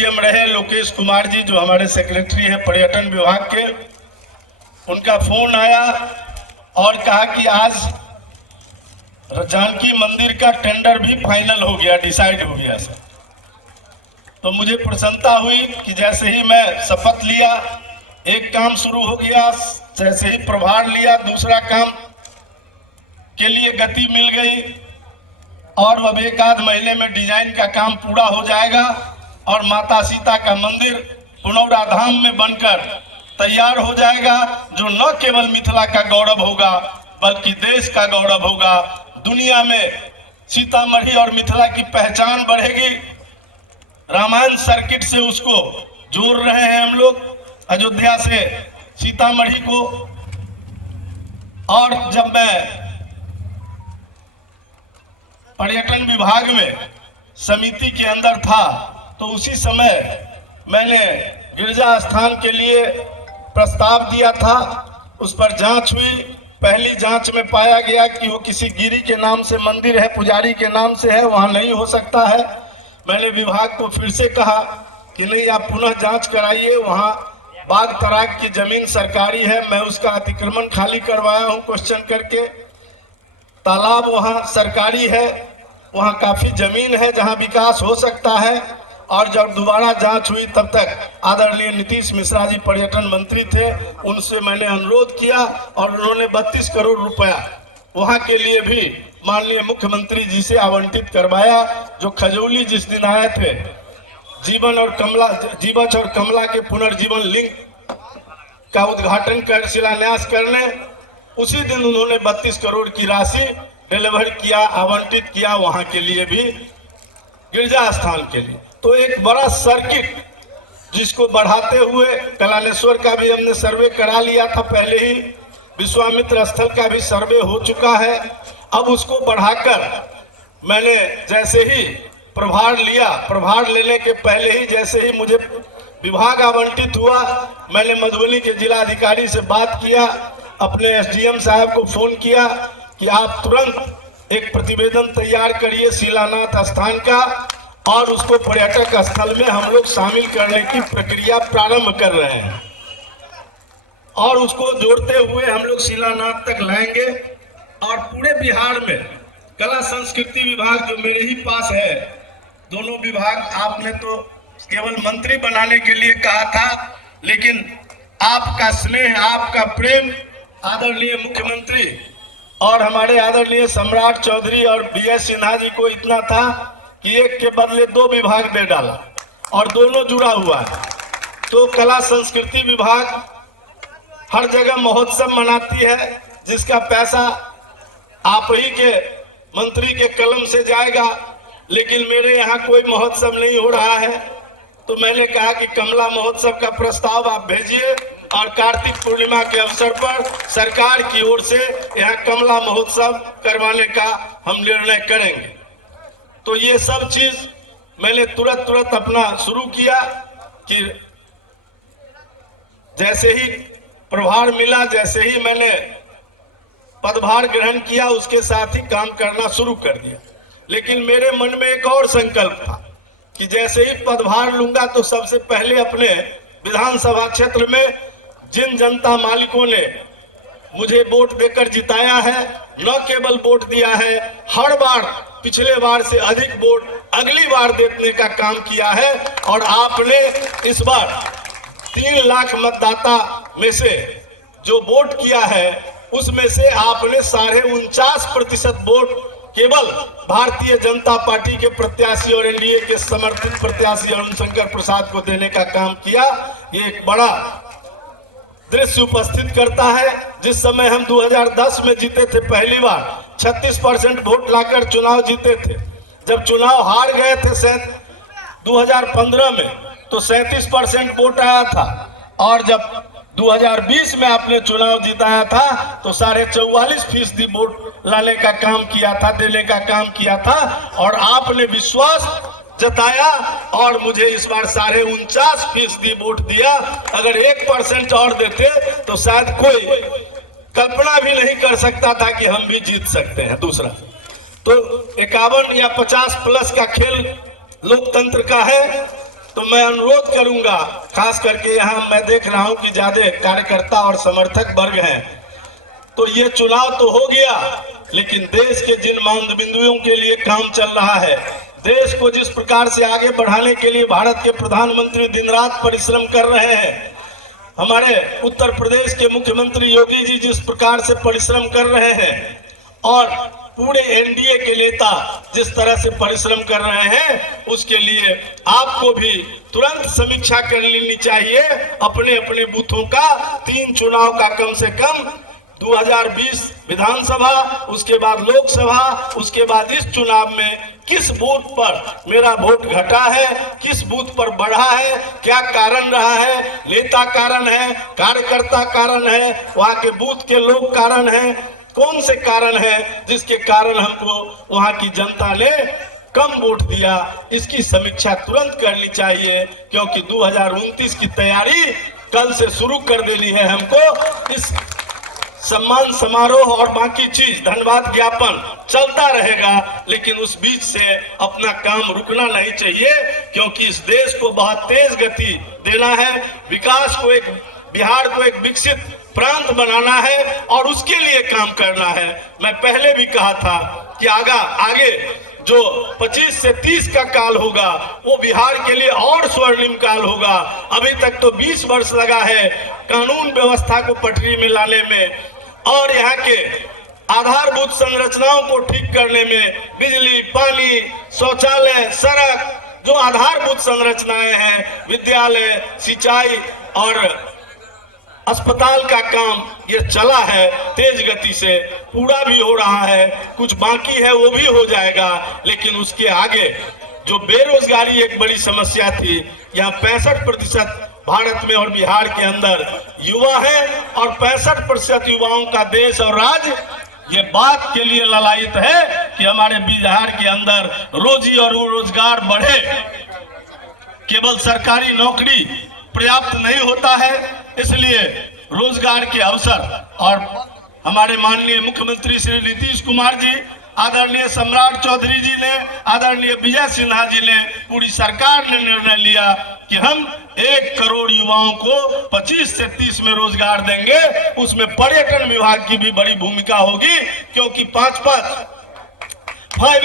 SDM रहे लोकेश कुमार जी, जो हमारे सेक्रेटरी हैं पर्यटन विभाग के, उनका फोन आया और कहा कि आज जानकी मंदिर का टेंडर भी फाइनल हो गया, डिसाइड हो गया सर। तो मुझे प्रसन्नता हुई कि जैसे ही मैं शपथ लिया एक काम शुरू हो गया, जैसे ही प्रभार लिया दूसरा काम के लिए गति मिल गई और अब एक आध महीने में डिजाइन का काम पूरा हो जाएगा और माता सीता का मंदिर पुनौरा धाम में बनकर तैयार हो जाएगा, जो न केवल मिथिला का गौरव होगा बल्कि देश का गौरव होगा। दुनिया में सीतामढ़ी और मिथिला की पहचान बढ़ेगी। रामायण सर्किट से उसको जोड़ रहे हैं हम लोग, अयोध्या से सीतामढ़ी को। और जब मैं पर्यटन विभाग में समिति के अंदर था तो उसी समय मैंने गिरजा स्थान के लिए प्रस्ताव दिया था, उस पर जांच हुई। पहली जांच में पाया गया कि वो किसी गिरी के नाम से मंदिर है, पुजारी के नाम से है, वहाँ नहीं हो सकता है। मैंने विभाग को फिर से कहा कि नहीं, आप पुनः जांच कराइए, वहाँ बाग तराग की जमीन सरकारी है, मैं उसका अतिक्रमण खाली करवाया हूँ क्वेश्चन करके। तालाब वहाँ सरकारी है, वहाँ काफी जमीन है जहाँ विकास हो सकता है। और जब दोबारा जांच हुई तब तक आदरणीय नीतीश मिश्रा जी पर्यटन मंत्री थे, उनसे मैंने अनुरोध किया और उन्होंने 32 करोड़ रुपया वहाँ के लिए भी माननीय मुख्यमंत्री जी से आवंटित करवाया। जो खजौली जिस दिन आए थे जीवछ और कमला के पुनर्जीवन लिंक का उद्घाटन कर शिलान्यास करने, उसी दिन उन्होंने 32 करोड़ की राशि डिलीवर किया, आवंटित किया वहां के लिए भी, गिरजा स्थान के लिए। तो एक बड़ा सर्किट जिसको बढ़ाते हुए कलानेश्वर का भी हमने सर्वे करा लिया था पहले ही, विश्वामित्र स्थल का भी सर्वे हो चुका है। अब उसको बढ़ाकर मैंने जैसे ही प्रभार लिया, प्रभार लेने के पहले ही जैसे ही मुझे विभाग आवंटित हुआ, मैंने मधुबनी के जिलाधिकारी से बात किया, अपने एसडीएम साहब को फोन किया कि आप तुरंत एक प्रतिवेदन तैयार करिए शिलान्यास स्थान का और उसको पर्यटक स्थल में हम लोग शामिल करने की प्रक्रिया प्रारंभ कर रहे हैं और उसको जोड़ते हुए हम लोग शिलान्यास तक लाएंगे। और पूरे बिहार में कला संस्कृति विभाग जो मेरे ही पास है, दोनों विभाग आपने तो केवल मंत्री बनाने के लिए कहा था, लेकिन आपका स्नेह, आपका प्रेम आदरणीय मुख्यमंत्री और हमारे आदरणीय सम्राट चौधरी और बीएस सिन्हा जी को इतना था कि एक के बदले 2 विभाग दे डाला और दोनों जुड़ा हुआ है। तो कला संस्कृति विभाग हर जगह महोत्सव मनाती है, जिसका पैसा आप ही के मंत्री के कलम से जाएगा, लेकिन मेरे यहाँ कोई महोत्सव नहीं हो रहा है। तो मैंने कहा कि कमला महोत्सव का प्रस्ताव आप भेजिए और कार्तिक पूर्णिमा के अवसर पर सरकार की ओर से यहाँ कमला महोत्सव करवाने का हम निर्णय करेंगे। तो ये सब चीज मैंने तुरंत अपना शुरू किया कि जैसे ही प्रभार मिला, जैसे ही मैंने पदभार ग्रहण किया, उसके साथ ही काम करना शुरू कर दिया। लेकिन मेरे मन में एक और संकल्प था कि जैसे ही पदभार लूंगा तो सबसे पहले अपने विधानसभा क्षेत्र में जिन जनता मालिकों ने मुझे वोट देकर जिताया है, न केवल वोट दिया है, हर बार पिछले बार से अधिक वोट अगली बार देने का काम किया है। और आपने इस बार 3 लाख मतदाता में से जो वोट किया है, उसमें से आपने 49.5% वोट केवल भारतीय जनता पार्टी के प्रत्याशी और एनडीए के समर्थित प्रत्याशी अरुण शंकर प्रसाद को देने का काम किया। ये एक बड़ा दृश्य उपस्थित करता है। जिस समय हम 2010 में जीते थे पहली बार, 36% वोट लाकर चुनाव जीते थे। जब चुनाव हार गए थे 2015 में तो 37% वोट आया था, और जब 2020 में आपने चुनाव जिताया था तो 44.5% वोट लाने का काम किया था, देने का काम किया था। और आपने विश्वास जताया और मुझे इस बार 49.5% वोट दिया। अगर 1% और देते तो शायद कोई कल्पना भी नहीं कर सकता था कि हम भी जीत सकते हैं। दूसरा तो 51 या 50 प्लस का खेल लोकतंत्र का है। तो मैं अनुरोध करूंगा, खास करके यहाँ मैं देख रहा हूं कि ज्यादा कार्यकर्ता और समर्थक वर्ग हैं, तो ये चुनाव तो हो गया, लेकिन देश के जिन मानदंडों के लिए काम चल रहा है, देश को जिस प्रकार से आगे बढ़ाने के लिए भारत के प्रधानमंत्री दिन रात परिश्रम कर रहे हैं, हमारे उत्तर प्रदेश के मुख्यमंत्री योगी जी जिस प्रकार से परिश्रम कर रहे हैं, और पूरे एनडीए के नेता जिस तरह से परिश्रम कर रहे हैं, उसके लिए आपको भी तुरंत समीक्षा कर लेनी चाहिए अपने अपने बूथों का। 3 चुनाव का कम से कम 2020 विधानसभा, उसके बाद लोकसभा, उसके बाद इस चुनाव में किस बूथ पर मेरा वोट घटा है, किस बूथ पर बढ़ा है, क्या कारण रहा है, नेता कारण है, कार्यकर्ता कारण है, वहां के बूथ के लोग कारण है, कौन से कारण है जिसके कारण हमको वहां की जनता ने कम वोट दिया, इसकी समीक्षा तुरंत करनी चाहिए, क्योंकि 2029 की तैयारी कल से शुरू कर देनी है हमको। इस सम्मान समारोह और बाकी चीज धन्यवाद ज्ञापन चलता रहेगा, लेकिन उस बीच से अपना काम रुकना नहीं चाहिए, क्योंकि इस देश को बहुत तेज गति देना है, विकास को एक बिहार को एक विकसित प्रांत बनाना है और उसके लिए काम करना है। मैं पहले भी कहा था कि आगे जो 25 से 30 का काल होगा वो बिहार के लिए और स्वर्णिम काल होगा। अभी तक तो 20 वर्ष लगा है कानून व्यवस्था को पटरी में लाने में और यहाँ के आधारभूत संरचनाओं को ठीक करने में, बिजली, पानी, शौचालय, सड़क, जो आधारभूत संरचनाएं हैं, विद्यालय, सिंचाई और अस्पताल का काम ये चला है तेज गति से, पूरा भी हो रहा है, कुछ बाकी है वो भी हो जाएगा। लेकिन उसके आगे जो बेरोजगारी एक बड़ी समस्या थी, यहाँ 65% भारत में और बिहार के अंदर युवा है और 65% युवाओं का देश और राज्य ये बात के लिए ललायित है कि हमारे बिहार के अंदर रोजी और रोजगार बढ़े। केवल सरकारी नौकरी पर्याप्त नहीं होता है, इसलिए रोजगार के अवसर और हमारे माननीय मुख्यमंत्री श्री नीतीश कुमार जी, आदरणीय सम्राट चौधरी जी ने, आदरणीय विजय सिन्हा जी ने, पूरी सरकार ने निर्णय लिया कि हम 1 करोड़ युवाओं को 25 से 30 में रोजगार देंगे। उसमें पर्यटन विभाग की भी बड़ी भूमिका होगी, क्योंकि 5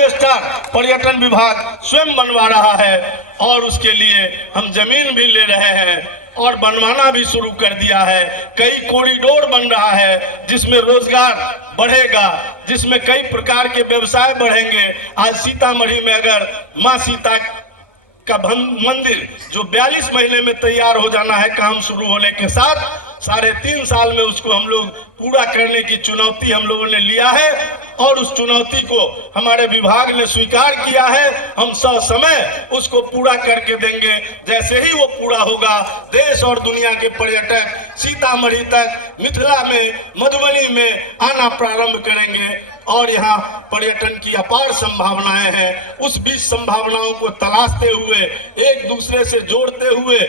स्टार पर्यटन विभाग स्वयं बनवा रहा है और उसके लिए हम जमीन भी ले रहे हैं और बनवाना भी शुरू कर दिया है। कई कॉरिडोर बन रहा है जिसमें रोजगार बढ़ेगा, जिसमें कई प्रकार के व्यवसाय बढ़ेंगे। आज सीतामढ़ी में अगर माँ सीता का मंदिर जो 42 महीने में तैयार हो जाना है, काम शुरू होने के साथ 3.5 साल में उसको हम लोग पूरा करने की चुनौती हम लोगों ने लिया है और उस चुनौती को हमारे विभाग ने स्वीकार किया है। हम समय उसको पूरा करके देंगे। जैसे ही वो पूरा होगा, देश और दुनिया के पर्यटक सीतामढ़ी तक, मिथिला में, मधुबनी में आना प्रारंभ करेंगे और यहाँ पर्यटन की अपार संभावनाएं हैं। उस बीच संभावनाओं को तलाशते हुए, एक दूसरे से जोड़ते हुए,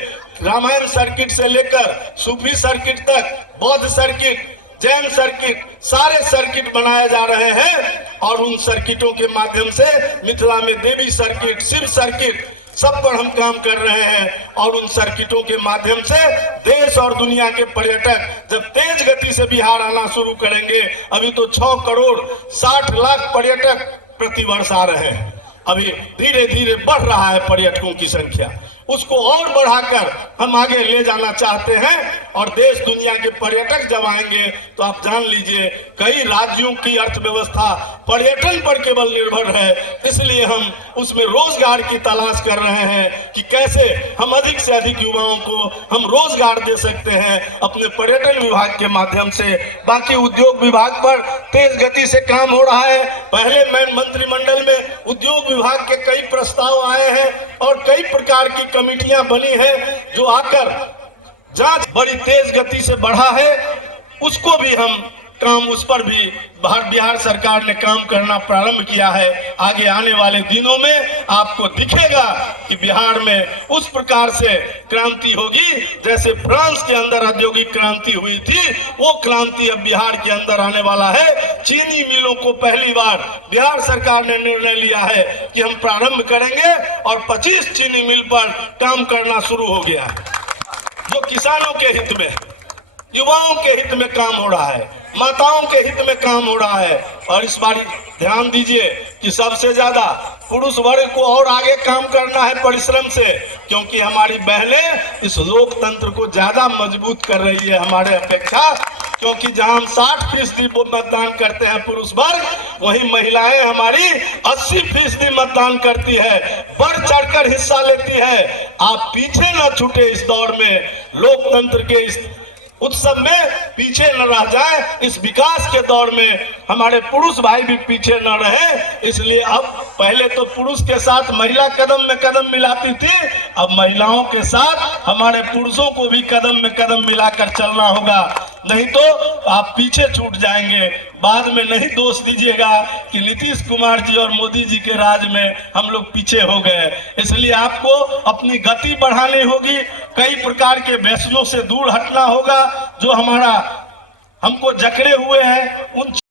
रामायण सर्किट से लेकर सूफी सर्किट तक, बौद्ध सर्किट, जैन सर्किट, सारे सर्किट बनाए जा रहे हैं और उन सर्किटों के माध्यम से मिथिला में देवी सर्किट, शिव सर्किट, सब पर हम काम कर रहे हैं और उन सर्किटों के माध्यम से देश और दुनिया के पर्यटक जब तेज गति से बिहार आना शुरू करेंगे, अभी तो 6 करोड़ 60 लाख पर्यटक प्रति वर्ष आ रहे हैं, अभी धीरे धीरे बढ़ रहा है पर्यटकों की संख्या, उसको और बढ़ाकर हम आगे ले जाना चाहते हैं और देश दुनिया के पर्यटक जब आएंगे तो आप जान लीजिए कई राज्यों की अर्थव्यवस्था पर्यटन पर केवल निर्भर है। इसलिए हम उसमें रोजगार की तलाश कर रहे हैं कि कैसे हम अधिक से अधिक युवाओं को हम रोजगार दे सकते हैं अपने पर्यटन विभाग के माध्यम से। बाकी उद्योग विभाग पर तेज गति से काम हो रहा है। पहले मंत्रिमंडल में उद्योग विभाग के कई प्रस्ताव आए हैं और कई प्रकार की कमेटियां बनी है जो आकर जांच बड़ी तेज गति से बढ़ा है, उसको भी हम काम उस पर भी बिहार सरकार ने काम करना प्रारंभ किया है। आगे आने वाले दिनों में आपको दिखेगा कि बिहार में उस प्रकार से क्रांति होगी जैसे फ्रांस के अंदर औद्योगिक क्रांति हुई थी, वो क्रांति अब बिहार के अंदर आने वाला है। चीनी मिलों को पहली बार बिहार सरकार ने निर्णय लिया है कि हम प्रारंभ करेंगे और 25 चीनी मिल पर काम करना शुरू हो गया है, जो किसानों के हित में, युवाओं के हित में काम हो रहा है, माताओं के हित में काम हो रहा है। और इस बार ध्यान दीजिए कि सबसे ज्यादा पुरुष वर्ग को और आगे काम करना है परिश्रम से, क्योंकि हमारी बहनें इस लोकतंत्र को ज्यादा मजबूत कर रही है हमारे अपेक्षा। क्योंकि जहां हम 60% मतदान करते हैं पुरुष वर्ग, वहीं महिलाएं हमारी 80% मतदान करती है, बढ़ चढ़कर हिस्सा लेती है। आप पीछे न छूटे इस दौर में, लोकतंत्र के इस उत्सव में पीछे न रह जाए। इस विकास के दौर में हमारे पुरुष भाई भी पीछे न रहे। इसलिए अब पहले तो पुरुष के साथ महिला कदम में कदम मिलाती थी, अब महिलाओं के साथ हमारे पुरुषों को भी कदम में कदम मिलाकर चलना होगा, नहीं तो आप पीछे छूट जाएंगे। बाद में नहीं दोष दीजिएगा कि नीतीश कुमार जी और मोदी जी के राज में हम लोग पीछे हो गए। इसलिए आपको अपनी गति बढ़ानी होगी, कई प्रकार के व्यसनों से दूर हटना होगा जो हमको जकड़े हुए हैं, उन